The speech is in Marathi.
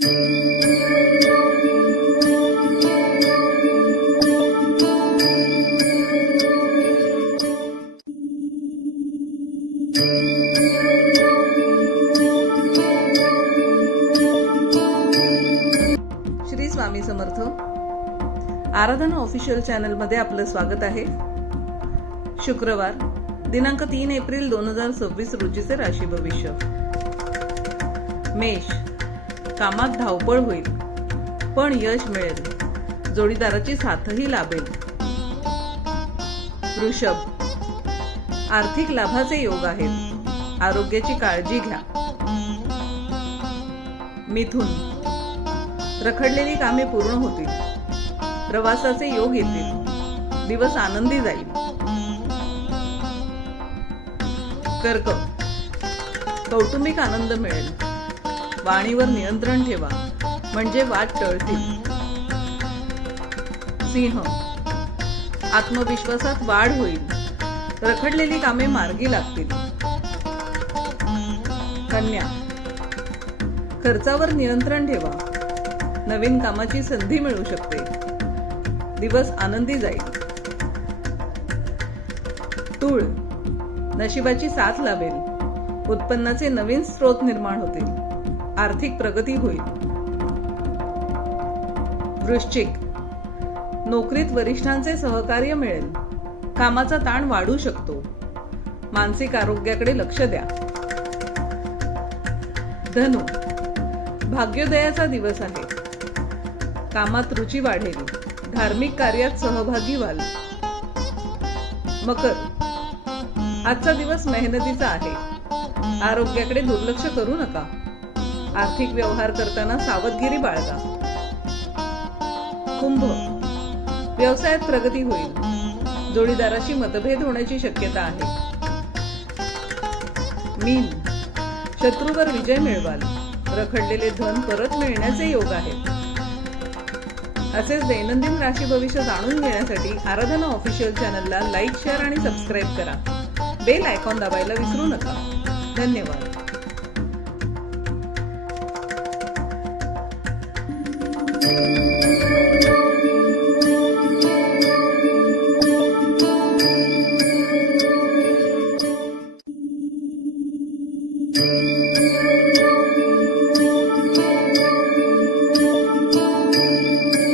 श्री स्वामी समर्थ. आराधना ऑफिशियल चॅनल मध्ये आपलं स्वागत आहे. शुक्रवार दिनांक 3 एप्रिल 2026 रोजीचे राशी भविष्य. मेष, कामात धावपळ होईल पण यश मिळेल, जोडीदाराची साथही लाभेल. वृषभ, आर्थिक लाभाचे योग आहेत, आरोग्याची काळजी घ्या. मिथुन, रखडलेली कामे पूर्ण होतील, प्रवासाचे योग येतील, दिवस आनंदी जाईल. कर्क, कौटुंबिक आनंद मिळेल, वाणीवर नियंत्रण ठेवा म्हणजे वाद टळतील. सिंह, आत्मविश्वासात वाढ होईल, रखडलेली कामे मार्गी लागतील. कन्या, खर्चावर नियंत्रण ठेवा, नवीन कामाची संधी मिळू शकते, दिवस आनंदी जाईल. तूळ, नशिबाची साथ लाभेल, उत्पन्नाचे नवीन स्रोत निर्माण होतील, आर्थिक प्रगती होईल. वृश्चिक, नोकरीत वरिष्ठांचे सहकार्य मिळेल, कामाचा ताण वाढू शकतो, मानसिक आरोग्याकडे लक्ष द्या. धनु, भाग्योदयाचा दिवस आहे, कामात रुची वाढेल, धार्मिक कार्यात सहभागी व्हाल. मकर, आजचा दिवस मेहनतीचा आहे, आरोग्याकडे दुर्लक्ष करू नका, आर्थिक व्यवहार करताना सावधगिरी बाळगा. कुंभ, व्यवसायात प्रगती होईल, जोडीदाराशी मतभेद होण्याची शक्यता आहे. मीन, शत्रूवर विजय मिळवाल, रखडलेले धन परत मिळण्याचे योग आहेत. असेच दैनंदिन राशी भविष्य जाणून घेण्यासाठी आराधना ऑफिशियल चॅनलला लाईक, शेअर आणि सबस्क्राईब करा. बेल आयकॉन दाबायला विसरू नका. धन्यवाद.